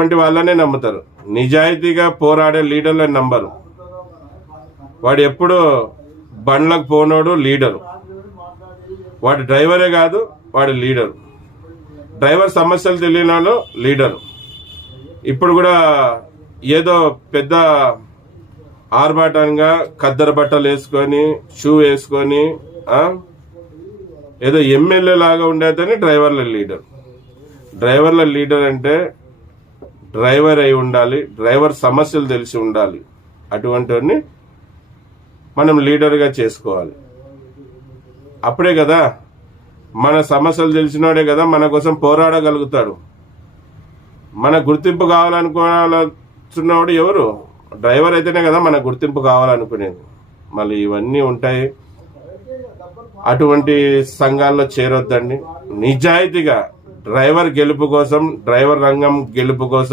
వంటి వాళ్ళనే నమ్ముతారు. నిజాయితీగా పోరాడే లీడర్లని నమ్మరు. వాడు ఎప్పుడు బండ్లకు పోనోడు లీడరు. వాడు డ్రైవరే కాదు, వాడు లీడరు. డ్రైవర్ సమస్యలు తెలియనాడు లీడరు. ఇప్పుడు కూడా ఏదో పెద్ద ఆర్భాటంగా ఖద్దర బట్టలు వేసుకొని షూ వేసుకొని ఏదో ఎమ్మెల్యే లాగా ఉండేదని డ్రైవర్ల లీడర్. డ్రైవర్ల లీడర్ అంటే డ్రైవర్ అయి ఉండాలి, డ్రైవర్ సమస్యలు తెలిసి ఉండాలి. అటువంటి మనం లీడర్గా చేసుకోవాలి. అప్పుడే కదా మన సమస్యలు తెలిసినోడే కదా మన కోసం పోరాడగలుగుతాడు. మన గుర్తింపు కావాలనుకున్నవాడు ఎవరు? డ్రైవర్ అయితేనే కదా మన గుర్తింపు కావాలనుకునేది. మళ్ళీ ఇవన్నీ ఉంటాయి. అటువంటి సంఘాల్లో చేరొద్దండి. నిజాయితీగా డ్రైవర్ గెలుపు కోసం, డ్రైవర్ రంగం గెలుపు కోసం